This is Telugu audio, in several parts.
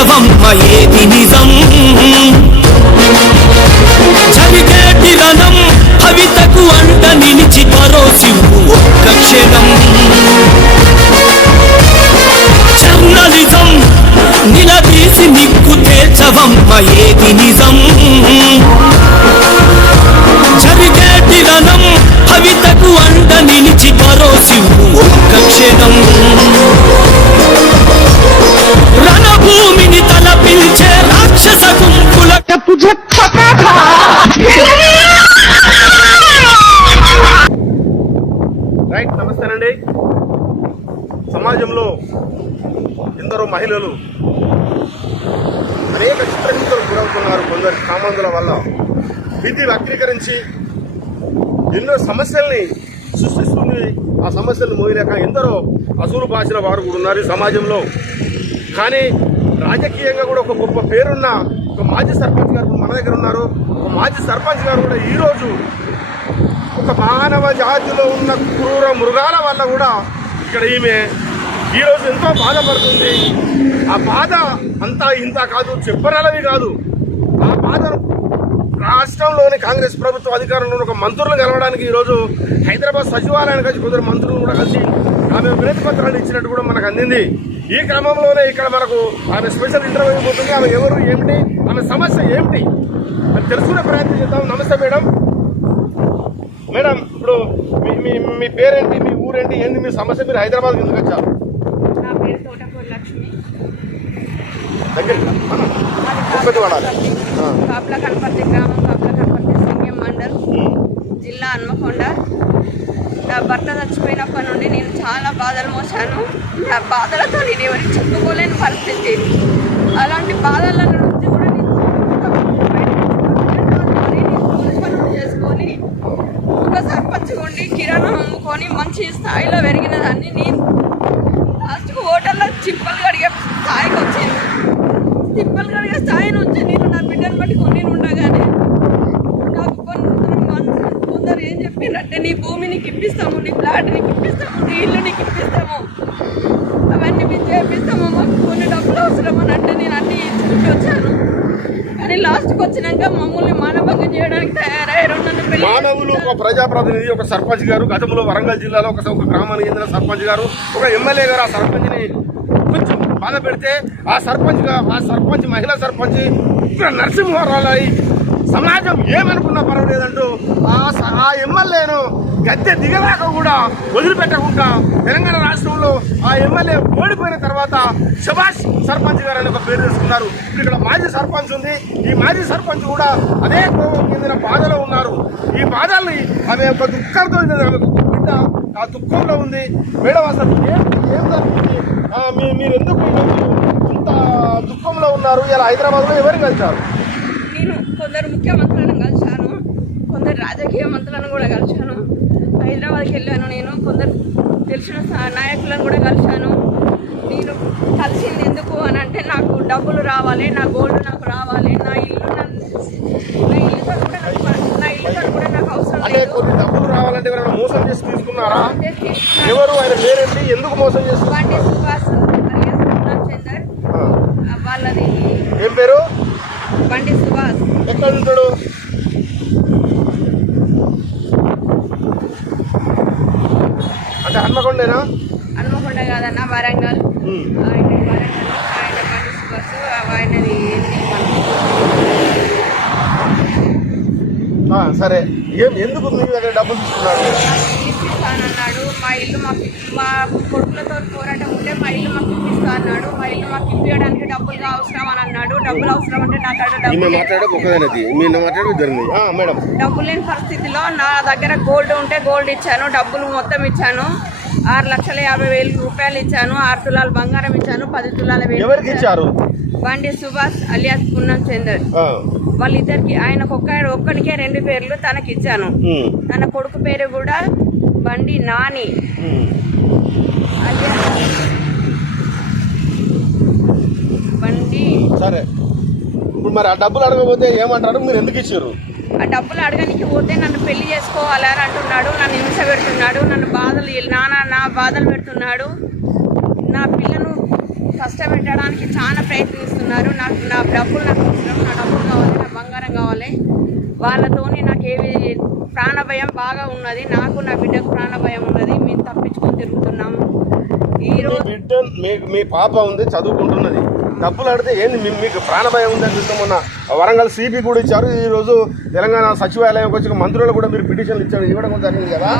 తేల్చవమ్మ ఏది నిజం జరిగేటి రణం భవితకు అంట నిలిచి పరోసివు ఒక్క క్షణం జర్నలిజం నిలదీసి నిక్కు తేల్చవమ్మ ఏది నిజం జరిగేటి రణం భవితకు అంట నిలిచి పరోసివు ఒక్క క్షణం రణభూమిని తలపిల్చే రాక్షస గుంపుల రైట్. నమస్తేనండి. సమాజంలో ఎందరో మహిళలు అనేక చిత్రహింసలకు గురవుతున్నారు. కొందరు కామందుల వల్ల విధి వక్రీకరించి ఎన్నో సమస్యల్ని సృష్టిస్తుంది. ఆ సమస్యలను మోయలేక ఎందరో అసూలు బాసిన వారు కూడా ఉన్నారు ఈ సమాజంలో. కానీ రాజకీయంగా కూడా ఒక గొప్ప పేరున్న ఒక మాజీ సర్పంచ్ గారు మన దగ్గర ఉన్నారు. ఒక మాజీ సర్పంచ్ గారు కూడా ఈరోజు ఒక మానవ జాతిలో ఉన్న క్రూర మృగాల వల్ల కూడా ఇక్కడ ఈమె ఈరోజు ఎంతో బాధపడుతుంది. ఆ బాధ అంతా ఇంత కాదు, చెప్పనలవి కాదు. ఆ బాధను రాష్ట్రంలోని కాంగ్రెస్ ప్రభుత్వ అధికారంలో ఒక మంత్రులను కలవడానికి ఈరోజు హైదరాబాద్ సచివాలయానికి వచ్చి కొందరు మంత్రులు కూడా కలిసి ఆమె వినతి పత్రాలు ఇచ్చినట్టు కూడా మనకు అందింది. ఈ క్రమంలోనే ఇక్కడ మనకు ఆమె స్పెషల్ ఇంటర్వ్యూ పోతుంది. ఆమె ఎవరు, ఏమిటి, ఆమె సమస్య ఏమిటి అని తెలుసుకునే ప్రయత్నం చేద్దాం. నమస్తే మేడం. మేడం, ఇప్పుడు మీ పేరేంటి, మీ ఊరేంటి, ఏంటి మీ సమస్య? మీరు హైదరాబాద్ ఎందుకు వచ్చారు? నా పేరు తోటకూర లక్ష్మి. కాపుల కనపర్తి గ్రామం, కాపుల కనపర్తి సింగం మండల్, జిల్లా హన్మకొండ. నా భర్త చచ్చిపోయినప్పటి నుండి నేను చాలా బాధలు మోసాను. నా బాధలతో నేను ఎవరికి చెప్పుకోలేని పరిస్థితి. అలాంటి బాధల నుంచి కూడా నేను చేసుకొని ఒక సర్పంచ్ ఉండి కిరాణం అమ్ముకొని మంచి స్థాయిలో పెరిగిన దాన్ని నేను లాస్ట్కు హోటల్లో చిప్పలు కడిగే స్థాయికి వచ్చింది. చిప్పలు కడిగే స్థాయి నుంచి నేను నా బిడ్డను బట్టి కొన్ని ఉండగానే నాకు కొందరు ఏం చెప్పిందంటే నీ భూమి నీకు ఇప్పిస్తాము, నీ ఫ్లాట్ నీకు ఇప్పిస్తాము, నీ ఇల్లు నీకు ఇప్పిస్తాము, అవన్నీ మేము చేపిస్తాము, మాకు కొన్ని డబ్బులు అవసరం అని అంటే నేను అన్నీ ఇచ్చుకుంటూ వచ్చాను. కానీ లాస్ట్కి వచ్చినాక మమ్మల్ని మానభంగం చేయడానికి తయారయ్యారు. మానవులు ఒక ప్రజాప్రతినిధి, ఒక సర్పంచ్ గారు, గతంలో వరంగల్ జిల్లాలో ఒక గ్రామానికి చెందిన సర్పంచ్ గారు, ఒక ఎమ్మెల్యే గారు ఆ సర్పంచ్ని కొంచెం బాధ పెడితే ఆ సర్పంచ్ మహిళా సర్పంచ్ నరసింహారావు సమాజం ఏమనుకున్నా పర్వాలేదంటూ ఆ ఎమ్మెల్యేను గద్దె దిగలేక కూడా వదిలిపెట్టకుండా తెలంగాణ రాష్ట్రంలో ఆ ఎమ్మెల్యే ఓడిపోయిన తర్వాత సుభాష్ సర్పంచ్ గారు అని ఒక పేరు తీసుకున్నారు. ఇక్కడ మాజీ సర్పంచ్ ఉంది. ఈ మాజీ సర్పంచ్ కూడా అదే కోపం చెందిన బాధలో ఉన్నారు. ఈ బాధల్ని ఆమె ఒక దుఃఖంతో బిడ్డ ఆ దుఃఖంలో ఉంది. మేడం, అసలు ఏం జరుగుతుంది? మీరు ఎందుకు ఇంత దుఃఖంలో ఉన్నారు? ఇలా హైదరాబాద్లో ఎవరిని కలిశారు? నేను కొందరు ముఖ్యమంత్రులను కలిశాను, కొందరు రాజకీయ మంత్రులను కూడా కలిశాను. హైదరాబాద్కి వెళ్ళాను. నేను కొందరు తెలిసిన నాయకులను కూడా కలిశాను. నేను కలిసింది ఎందుకు అని అంటే నాకు డబ్బులు రావాలి, నా గోల్డ్ నాకు రావాలి, నా ఇల్లుతో కూడా నాకు అవసరం లేదు. కొన్ని డబ్బులు రావాలంటే ఎవరైనా మోసం చేసి తీసుకున్నారా? ఎవరు, ఆయన పేరేంటి, ఎందుకు మోసం చేస్తున్నారు? బండి సుభాష్ చందర్ వాళ్ళది. ఏం పేరు? బండి సుభాష్. ఎక్కడ ఉంటాడు? అంటే హన్మకొండేనా? హన్మకొండ కాదన్న, వరంగల్. ఆయన బండి సుభాష్. ఆయనది సరే, ఎందుకు మీ దగ్గర డబ్బులు తీసుకున్నాడు? ఇప్పిస్తానన్నాడు. మా ఇల్లు మా కొడుకులతో పోరాటం ఉంటే మా ఇల్లు మాకు ఇప్పిస్తా అన్నాడు. మా ఇల్లు మాకు ఇప్పించడానికి డబ్బులు అవసరం అని అన్నాడు. డబ్బులు అవసరం అంటే నాకు డబ్బులు లేని పరిస్థితిలో నా దగ్గర గోల్డ్ ఉంటే గోల్డ్ ఇచ్చాను, డబ్బులు మొత్తం ఇచ్చాను. 6,50,000 రూపాయలు ఇచ్చాను, 6 తులాలు బంగారం ఇచ్చాను, 10 తులాల ఎవరికి ఇచ్చారు? బండి సుభాష్ అలియాస్ పున్నం చందర్. వాళ్ళిద్దరికి, ఆయనకు ఒక్కడికే 2 పేర్లు తనకి ఇచ్చాను. తన కొడుకు పేరు కూడా బండి నాని బండి. సరే, ఇప్పుడు మరి ఆ డబ్బులు అడగకపోతే ఏమంటారు? మీరు ఎందుకు ఇచ్చారు? ఆ డబ్బులు అడగడానికి పోతే నన్ను పెళ్లి చేసుకోవాలని అంటున్నాడు. నన్ను హింస పెడుతున్నాడు. నన్ను బాధలు నా బాధలు పెడుతున్నాడు. నా పిల్లను కష్టపెట్టడానికి చాలా ప్రయత్నిస్తున్నారు. నా డబ్బులు నాకు అవసరం, నా డబ్బులు కావాలి, నా బంగారం కావాలి. వాళ్ళతోని నాకు ఏవి ప్రాణభయం బాగా ఉన్నది. నాకు నా బిడ్డకు ప్రాణభయం ఉన్నది. మేము తప్పించుకొని తిరుగుతున్నాము. ఈరోజు బిడ్డ మీ పాప ఉంది, చదువుకుంటున్నది. డబ్బులు అడితే ఏంది మీకు ప్రాణభయం ఉందని చూస్తామన్న వరంగల్ సిపి కూడా ఇచ్చారు. ఈ రోజు తెలంగాణ సచివాలయంకి వచ్చి మంత్రులు కూడా మీరు పిటిషన్లు ఇవ్వడం జరిగింది కదా.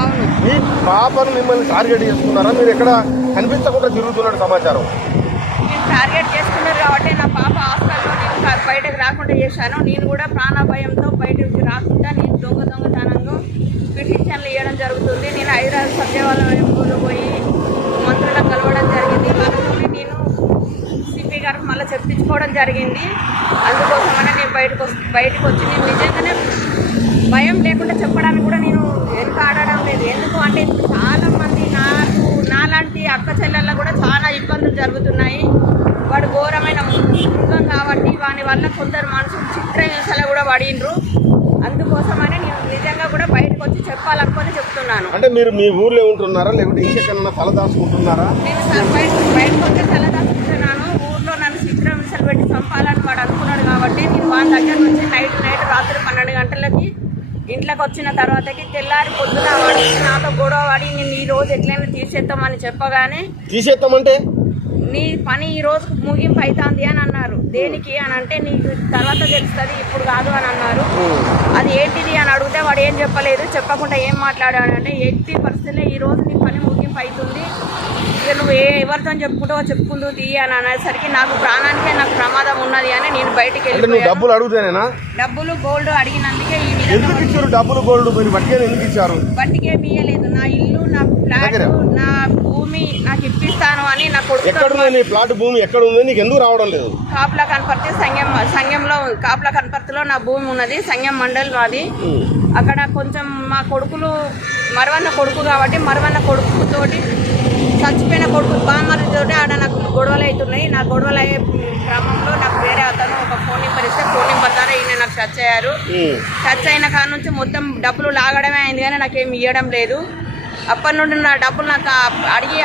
మీ పాపను మిమ్మల్ని టార్గెట్ చేసుకున్నారా? మీరు ఎక్కడ కనిపించకుండా తిరుగుతున్నట్టు సమాచారం. నేను టార్గెట్ చేసుకున్నారు కాబట్టి నా పాప హాస్టల్లో నేను బయటకు రాకుండా చేశాను. నేను కూడా ప్రాణభయంతో బయటకు రాకుండా నేను దొంగతనంగా పిటిషన్లు ఇవ్వడం జరుగుతుంది. నేను హైదరాబాద్ సత్యవాలయంలో పోయి మంత్రులకు కలవడం జరిగింది. వాళ్ళతో నేను సిపి గారికి మళ్ళీ చెప్పించుకోవడం జరిగింది. అందుకోసమనే నేను బయటకు వచ్చి నేను నిజంగానే భయం లేకుండా చెప్పడానికి కూడా నేను ఆడడం లేదు. ఎందుకు అంటే ఇప్పుడు చాలామంది నాలాంటి అక్క చెల్లెళ్ళ కూడా చాలా ఇబ్బందులు జరుగుతున్నాయి. వాడు ఘోరమైన మృగం కాబట్టి వాని వల్ల కొందరు మనుషులు చిత్రహింసలు కూడా పడిండ్రు. అందుకోసమనే నేను నిజంగా కూడా బయటకు వచ్చి చెప్పాలనుకొని చెప్తున్నాను. అంటే మీరు మీ ఊర్లో ఉంటున్నారా లేకుంటే ఇంకెక్కడన్నా తలదాచుకుంటున్నారా? నేను బయటకు వచ్చి తలదాచుకుంటున్నాను. ఊర్లో నన్ను చిత్రహింసలు పెట్టి చంపాలని వాడు అనుకున్నాడు కాబట్టి నేను వాళ్ళ దగ్గర నుంచి నైట్ రాత్రి 12 గంటలకి ఇంట్లోకి వచ్చిన తర్వాతకి తెల్లారి పొద్దున వాడు నాతో గొడవ పడి నేను ఈ రోజు ఎట్లయినా తీసేస్తామని చెప్పగానే తీసేస్తామంటే నీ పని ఈ రోజు ముగింపు అవుతుంది అని అన్నారు. దేనికి అని అంటే నీకు తర్వాత తెలుస్తుంది, ఇప్పుడు కాదు అని అన్నారు. అది ఏంటిది అని అడిగితే వాడు ఏం చెప్పలేదు. చెప్పకుండా ఏం మాట్లాడాడంటే 80% ఈ రోజు నీ పని ముగింపు అవుతుంది, ఇక నువ్వు ఎవరితో చెప్పుకుంటూ తీయి అని అనేసరికి నాకు ప్రాణానికే నాకు ప్రమాదం ఉన్నది అని నేను బయటికి వెళ్ళి డబ్బులు అడుగుతానేనా? డబ్బులు గోల్డ్ అడిగినందుకే ఈ ఎందుకు ఇచ్చారు డబ్బులు గోల్డ్? మీరు బట్టికే ఎందుకు ఇచ్చారు? బట్టికే ఇయ్యలేదు. నా ఇల్లు, నా ఫ్లాట్, నా భూమి నాకు ఇప్పిస్తాను అని నా కొడుకు. ఎక్కడ ఉంది ప్లాట్ భూమి? ఎక్కడ ఉంది? నీకు ఎందుకు రావడం లేదు? కాపులా కనపర్తి సంఘంలో కాపులా కనపర్తిలో నా భూమి ఉన్నది. సంఘం మండల్ మాది. అక్కడ కొంచెం మా కొడుకులు మరవన్న కొడుకు కాబట్టి మరవన్న కొడుకుతోటి చచ్చిపోయిన కొడుకు బామ్మరితోటి ఆడ నాకు గొడవలు అవుతున్నాయి. నా గొడవలు అయ్యే క్రమంలో నాకు వేరే అతను ఒక ఫోన్ నెంబర్ ఇస్తే ఫోన్ నెంబర్ ద్వారా ఈయన నాకు టచ్ అయ్యారు. టచ్ అయిన కాడ నుంచి మొత్తం డబ్బులు లాగడమే అయింది కానీ నాకేమి ఇవ్వడం లేదు. అప్పటి నుండి నా డబ్బులు నాకు అడిగి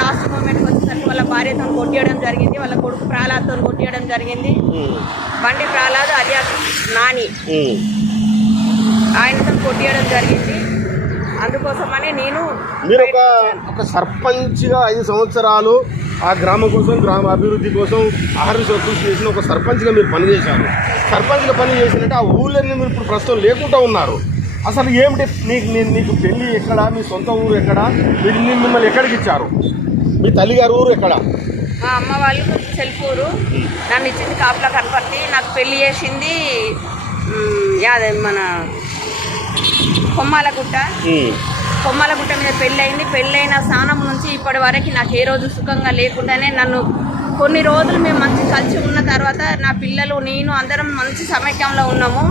లాస్ట్ మూమెంట్కి వచ్చేసరికి వాళ్ళ భార్యతో కొట్టియడం జరిగింది. వాళ్ళ కొడుకు ప్రహ్లాద్తో కొట్టియడం జరిగింది. బండి ప్రహ్లాద్ అలియా నాని ఆయనతో కొట్టియడం జరిగింది. అందుకోసమని నేను మీరు ఒక సర్పంచ్గా 5 సంవత్సరాలు ఆ గ్రామం కోసం, గ్రామ అభివృద్ధి కోసం ఆహార కృషి చేసిన ఒక సర్పంచ్గా మీరు పనిచేశారు. సర్పంచ్గా పని చేసినట్టు ఆ ఊళ్ళని మీరు ఇప్పుడు ప్రస్తుతం లేకుండా ఉన్నారు. అసలు ఏమిటి నీకు పెళ్ళి ఎక్కడ? మీ సొంత ఊరు ఎక్కడ? మీరు మిమ్మల్ని ఎక్కడికి ఇచ్చారు? మీ తల్లిగారు ఊరు ఎక్కడ? మా అమ్మ వాళ్ళు చెల్పూరు, నన్ను ఇచ్చింది కాపులా కనపర్తి. నాకు పెళ్లి చేసింది మన కొమ్మాలగుట్ట మీద పెళ్ళయింది. పెళ్ళైన స్థానం నుంచి ఇప్పటి వరకు నాకు ఏ రోజు సుఖంగా లేకుండానే నన్ను కొన్ని రోజులు మేము మంచి కలిసి ఉన్న తర్వాత నా పిల్లలు నేను అందరం మంచి సమైక్యంలో ఉన్నాము.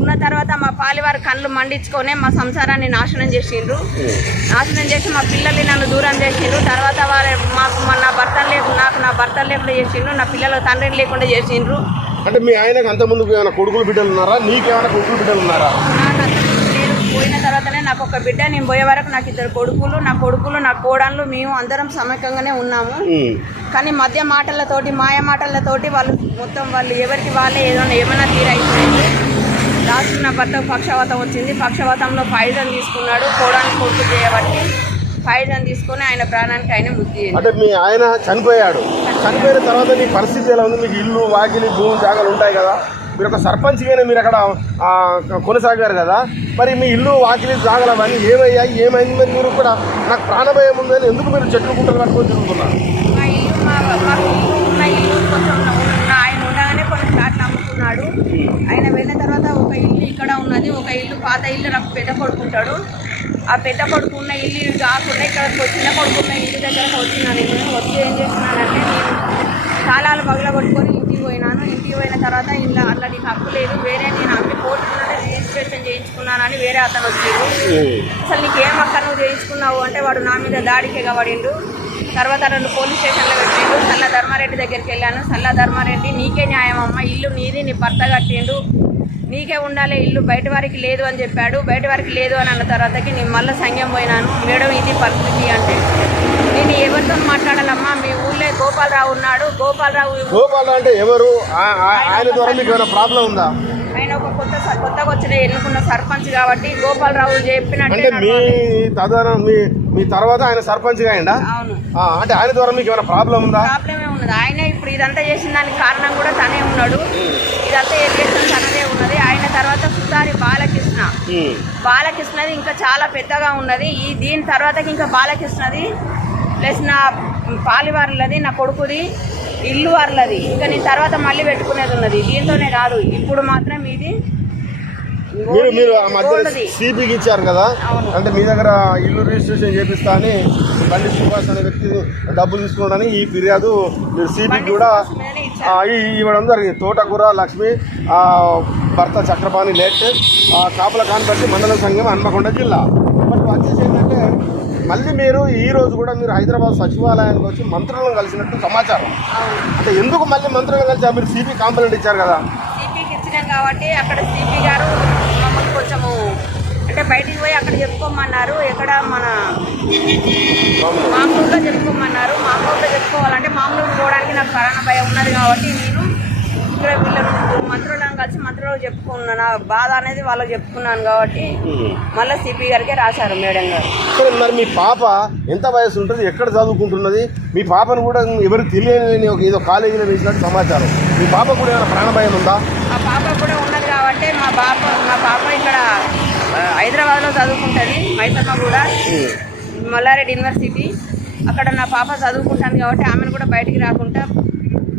ఉన్న తర్వాత మా పాలివారి కళ్ళు మండించుకొని మా సంసారాన్ని నాశనం చేసిండ్రు. నాశనం చేసి మా పిల్లల్ని నన్ను దూరం చేసిండ్రు. తర్వాత వారు నా భర్త లేకుండా చేసిండ్రు. నా పిల్లలు తండ్రిని లేకుండా చేసిండ్రు. అంటే మీ ఆయనకు అంతకుముందు ఏమైనా కొడుకులు బిడ్డలు ఉన్నారా? నీకేమైనా కొడుకులు బిడ్డలు ఉన్నారా? నేను పోయిన తర్వాతనే నాకు ఒక బిడ్డ. నేను పోయే వరకు నాకు 2 కొడుకులు, నా కోడళ్ళు, మేము అందరం సమైక్యంగానే ఉన్నాము. కానీ మధ్య మాటలతోటి, మాయ మాటలతోటి వాళ్ళు ఎవరికి వాళ్ళే ఏమైనా తీరైపోయింది. లాస్ట్ నా భర్తకు పక్షవాతం వచ్చింది. పక్షవాతంలో పాయిజన్ తీసుకున్నాడు. కోడానికి కొడుకు చేయబట్టి పాయిజన్ తీసుకొని ఆయన ప్రాణానికి ఆయన మృతి. అంటే మీ ఆయన చనిపోయాడు. చనిపోయిన తర్వాత నీ పరిస్థితి ఎలా ఉంది? మీకు ఇల్లు, వాకిలి, భూమి, జాగాలు ఉంటాయి కదా. మీరు ఒక సర్పంచ్గానే మీరు అక్కడ కొనసాగారు కదా. మరి మీ ఇల్లు, వాకిలి, జాగాలు అవన్నీ ఏమైంది? మరి మీరు కూడా నాకు ప్రాణభయం ఉందని ఎందుకు మీరు చెట్లు గుంటలు కట్టుకొని తిరుగుతున్నారు? మా ఇల్లు కొంచెం ఆయన ఉండగానే కొన్ని ఫ్లాట్లు అమ్ముకున్నాడు. ఆయన వెళ్ళిన తర్వాత ఒక ఇల్లు ఇక్కడ ఉన్నది, ఒక ఇల్లు పాత ఇల్లు నాకు పెద్ద కొడుకుంటాడు. ఆ పెద్ద కొడుకు ఉన్న ఇల్లు కాకుండా ఇక్కడ చిన్న కొడుకు ఉన్న ఇంటి దగ్గరకు వచ్చినాను. నేను వచ్చి ఏం చేస్తున్నానంటే నేను తాళాలు పగలగొట్టుకొని ఇంటికి పోయినాను. ఇంటికి పోయిన తర్వాత ఇలా అట్లా నీకు హక్కు లేదు, వేరే నేను అన్ని కోర్టులోనే రిజిస్ట్రేషన్ చేయించుకున్నానని వేరే అతను వచ్చాడు. అసలు నీకు ఏం హక్కు నువ్వు చేయించుకున్నావు అంటే వాడు నా మీద దాడికి ఎగబడిండు. తర్వాత 2 పోలీస్ స్టేషన్లో పెట్టిండు. సల్లా ధర్మారెడ్డి దగ్గరికి వెళ్ళాను. సల్లా ధర్మారెడ్డి నీకే న్యాయం అమ్మ, ఇల్లు నీది, నీ భర్త కట్టిండు, నీకే ఉండాలి ఇల్లు, బయట వారికి లేదు అని చెప్పాడు. బయట వారికి లేదు అని అన్న తర్వాతకి నేను మళ్ళీ సంఘం పోయినాను. మేడం ఇది పరిస్థితి అంటే, నేను ఎవరితో మాట్లాడాలమ్మా, మీ ఊళ్ళో గోపాలరావు ఉన్నాడు. గోపాలరావు అంటే ఎవరు? ఆయన ద్వారా మీకు ఏమైనా ప్రాబ్లం ఉందా? ఆయన ఒక కొత్తగా వచ్చిన ఎన్నుకున్న సర్పంచ్ కాబట్టి గోపాలరావు చెప్పినట్టు. అంటే మీ తర్వాత ఆయన సర్పంచ్ గా అయిందా? అవును. అంటే ఆయన ద్వారా మీకు ఏమైనా ప్రాబ్లం ఉందా? ప్రాబ్లమే ఉన్నది. ఆయన ఇప్పుడు ఇదంతా చేసిన దానికి కారణం కూడా తనే ఉన్నాడు. ఇదంతా చేసిన తనదే ఉన్నది. ఆయన తర్వాత సుతారి బాలకృష్ణది ఇంకా చాలా పెద్దగా ఉన్నది. దీని తర్వాతకి ఇంకా బాలకృష్ణది ప్లస్ నా పాలివార్లది, నా కొడుకుది, ఇల్లు వార్లది, ఇంకా నేను తర్వాత మళ్ళీ పెట్టుకునేది ఉన్నది. దీంతోనే కాదు, ఇప్పుడు మాత్రం ఇది మీరు ఆ మధ్య సిపికి ఇచ్చారు కదా, అంటే మీ దగ్గర ఇల్లు రిజిస్ట్రేషన్ చేపిస్తా అని బండి సుభాష్ అనే వ్యక్తి డబ్బులు తీసుకోవడానికి ఈ ఫిర్యాదు మీరు సిపికి కూడా ఇవ్వడం జరిగింది. తోటకూర లక్ష్మి, భర్త చక్రపాణి లేట్, కాపుల కాన్పర్తి మండల సంఘం, హన్మకొండ జిల్లా. బట్ వచ్చేసి ఏంటంటే మళ్ళీ మీరు ఈ రోజు కూడా మీరు హైదరాబాద్ సచివాలయానికి వచ్చి మంత్రులను కలిసినట్టు సమాచారం. అంటే ఎందుకు మళ్ళీ మంత్రులను కలిసి మీరు సిపి కంప్లైంట్ ఇచ్చారు కదా? సిపికి ఇచ్చినాం కాబట్టి అక్కడ సిపి గారు మమ్మల్ని కొంచెము అంటే బయటికి పోయి అక్కడ చెప్పుకోమన్నారు. ఎక్కడ మన మామూలుగా చెప్పుకోమన్నారు. మామూలుగా చెప్పుకోవాలంటే మామూలుగా పోవడానికి నాకు కరోనా భయం ఉన్నది కాబట్టి నేను ఇక్కడ వీళ్ళను మంత్రులను కలిసి మంత్రులకు చెప్పుకున్నాను. నా బాధ అనేది వాళ్ళకి చెప్పుకున్నాను కాబట్టి మళ్ళీ సిపి గారికే రాశారు మేడం గారు. మరి మీ పాప ఎంత వయసు ఉంటుంది, ఎక్కడ చదువుకుంటున్నది? మీ పాపను కూడా ఎవరు తెలియని ఏదో కాలేజీలో వేసినట్టు సమాచారం. మీ పాప కూడా ఏమైనా ప్రాణభయం ఉందా? మా పాప కూడా ఉన్నది కాబట్టి మా పాప ఇక్కడ హైదరాబాద్లో చదువుకుంటుంది. మైసమ్మ కూడా మల్లారెడ్డి యూనివర్సిటీ అక్కడ నా పాప చదువుకుంటాను కాబట్టి ఆమెను కూడా బయటికి రాకుండా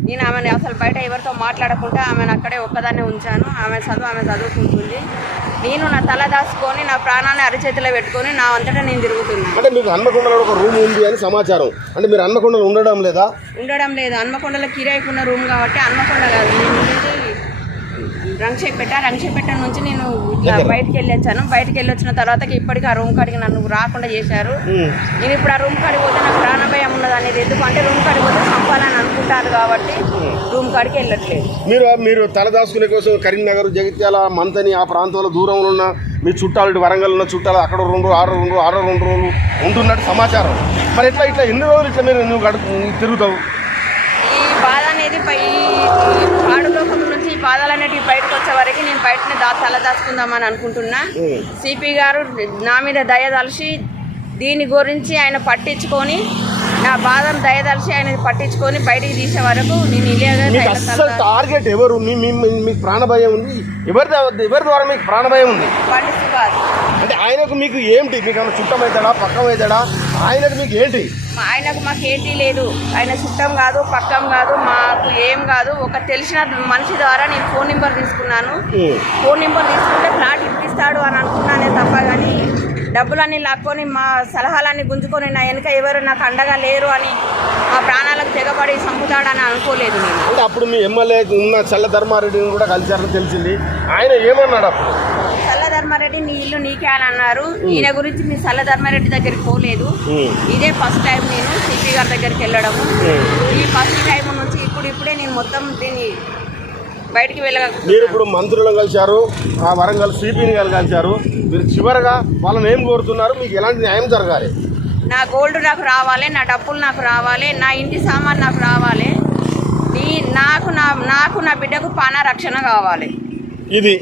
నేను ఆమెను అసలు బయట ఎవరితో మాట్లాడకుండా ఆమెను అక్కడే ఒక్కదాన్నే ఉంచాను. ఆమె చదువుకుంటుంది. నేను నా తల దాచుకొని నా ప్రాణాన్ని అరిచేతిలో పెట్టుకొని నా అంతటా నేను తిరుగుతున్నాను. అంటే మీకు హన్మకొండలో ఒక రూమ్ ఉంది అని సమాచారం. అంటే మీరు హన్మకొండలో ఉండడం లేదు. హన్మకొండలో కిరాయికి ఉన్న రూమ్ కాబట్టి హన్మకొండ కాదు, నేను రంగశేపేట నుంచి నేను ఇట్లా బయటకు వెళ్ళొచ్చాను. బయటకు వెళ్ళొచ్చిన తర్వాత ఇప్పటికీ ఆ రూమ్ కాడికి నన్ను రాకుండా చేశారు. నేను ఇప్పుడు ఆ రూమ్ కాడికి పోతే నాకు ప్రాణభయం ఉన్నది అనేది. ఎందుకంటే రూమ్ కాడికి పోతే చంపాలని అనుకుంటారు కాబట్టి రూమ్ కాడికి వెళ్ళట్లేదు. మీరు తల దాచుకునే కోసం కరీంనగర్, జగిత్యాల, మంతని ఆ ప్రాంతంలో దూరంలో ఉన్న మీ చుట్టాలు, వరంగల్ ఉన్న చుట్టాలు అక్కడ 2 రోజులు ఉంటున్నట్టు సమాచారం. మరి ఇట్లా ఎన్ని రోజులు ఇట్లా నువ్వు తిరుగుతావు? ఈ బాధ అనేది పాడులోకం నుంచి ఈ బాధలు అనేటివి బయటకు వచ్చే వరకు నేను బయటనే తల దాచుకుందామని అనుకుంటున్నా. సిపి గారు నా మీద దయదలిచి దీని గురించి ఆయన పట్టించుకొని, నా బాధను దయదలిచి ఆయన పట్టించుకొని బయటికి తీసే వరకు నేను టార్గెట్ ఎవరు? మీకు ప్రాణభయం ఉంది? ఎవరి ద్వారా మీకు ప్రాణభయం ఉంది? బండి సుభాష్. అంటే ఆయనకు మీకు ఏంటి? మీకు ఏమైనా చుట్టం అవుతాడా, పక్కం అవుతాడా? ఆయనకు మీకు ఏంటి? మాకేంటి లేదు. ఆయన చుట్టం కాదు, పక్కం కాదు, మాకు ఏం కాదు. ఒక తెలిసిన మనిషి ద్వారా నేను ఫోన్ నెంబర్ తీసుకున్నాను. ఫోన్ నెంబర్ తీసుకుంటే ఫ్లాట్ ఇప్పిస్తాడు అని అనుకున్నానే తప్ప కానీ డబ్బులన్నీ లాక్కొని మా సలహాలన్నీ గుంజుకొని నా వెనుక ఎవరు నాకు అండగా లేరు అని మా ప్రాణాలకు తెగబడి చంపుతాడని అనుకోలేదు నేను. అంటే అప్పుడు మీ ఎమ్మెల్యే ఉన్న చల్లధర్మారెడ్డిని కూడా కలిసారని తెలిసింది. ఆయన ఏమన్నాడు అప్పుడు? చల్లధర్మారెడ్డి నీ ఇల్లు నీకే అని అన్నారు. ఈయన గురించి మీ చల్లధర్మారెడ్డి దగ్గరికి పోలేదు. ఇదే ఫస్ట్ టైం నేను సిపి గారి దగ్గరికి వెళ్ళడము. ఈ ఫస్ట్ టైం నుంచి ఇప్పుడే నేను మొత్తం దీన్ని బయటికి మీరు ఇప్పుడు మంత్రులను కలిశారు, ఆ వరంగల్ సిపిని కలిశారు. మీరు చివరగా వాళ్ళని ఏం కోరుతున్నారు? మీకు ఎలాంటి న్యాయం జరగాలి? నా గోల్డ్ నాకు రావాలి, నా డబ్బులు నాకు రావాలి, నా ఇంటి సామాన్ నాకు రావాలి, నాకు నా బిడ్డకు ప్రాణ రక్షణ కావాలి. ఇది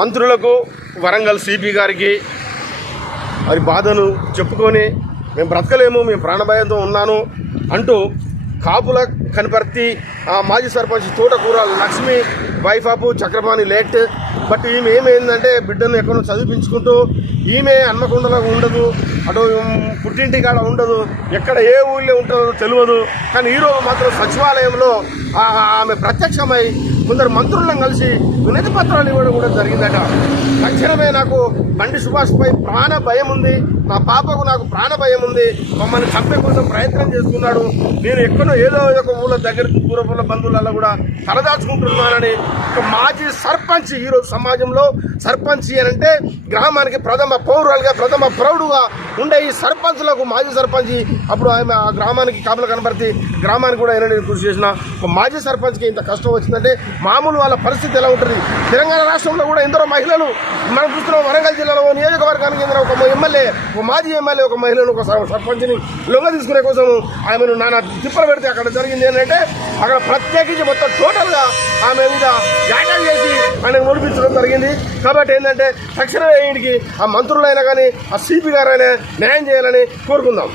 మంత్రులకు, వరంగల్ సిపి గారికి అది బాధను చెప్పుకొని మేము బ్రతకలేము, మేము ప్రాణభయంతో ఉన్నాను అంటూ కాపుల కనపర్తి మాజీ సర్పంచ్ తోటకూర Lakshmi wife of Chakrapani late. But ఈమె ఏమైందంటే బిడ్డను ఎక్కడో చదివించుకుంటూ ఈమె హన్మకొండలో ఉండదు, అటు పుట్టింటి కాడ ఉండదు, ఎక్కడ ఏ ఊళ్ళో ఉంటుందో తెలియదు. కానీ ఈరోజు మాత్రం సచివాలయంలో ఆమె ప్రత్యక్షమై కొందరు మంత్రులను కలిసి వినతి పత్రాలు ఇవ్వడం కూడా జరిగిందట. తక్షణమే నాకు బండి సుభాష్పై ప్రాణ భయం ఉంది, నా పాపకు నాకు ప్రాణ భయం ఉంది, మమ్మల్ని చంపే కోసం ప్రయత్నం చేస్తున్నాడు, నేను ఎక్కడో ఏదో ఒక ఊళ్ళో దగ్గర దూరపుల బంధువులలో కూడా తలదాచుకుంటున్నానని ఒక మాజీ సర్పంచ్, ఈరోజు సమాజంలో సర్పంచ్ అంటే గ్రామానికి ప్రథమ పౌరులుగా ప్రథమ ప్రౌఢుగా ఉండే ఈ సర్పంచ్లకు మాజీ సర్పంచ్, అప్పుడు ఆమె ఆ గ్రామానికి కాపలా కనబడితే గ్రామానికి కూడా ఎన్నడూ కృషి చేసిన ఒక మాజీ సర్పంచ్కి ఇంత కష్టం వచ్చిందంటే మామూలు వాళ్ళ పరిస్థితి ఎలా ఉంటుంది. తెలంగాణ రాష్ట్రంలో కూడా ఎందరో మహిళలు మనం చూస్తున్నాం. వరంగల్ జిల్లాలో నియోజకవర్గానికి చెందిన ఒక ఎమ్మెల్యే, ఒక మాజీ ఎమ్మెల్యే ఒక మహిళను ఒక సర్పంచ్ని లొంగ తీసుకునే కోసం ఆమెను నానా తిప్పలు పెడితే అక్కడ జరిగింది ఏంటంటే అక్కడ ప్రత్యేకించి మొత్తం టోటల్గా ఆమె మీద అటాక్ చేసి ఆయనకు నోటిపించడం జరిగింది. కాబట్టి ఏంటంటే తక్షణమే ఇంటికి ఆ మంత్రులైనా కానీ ఆ సిపి గారైనా న్యాయం చేయాలని కోరుకుందాం.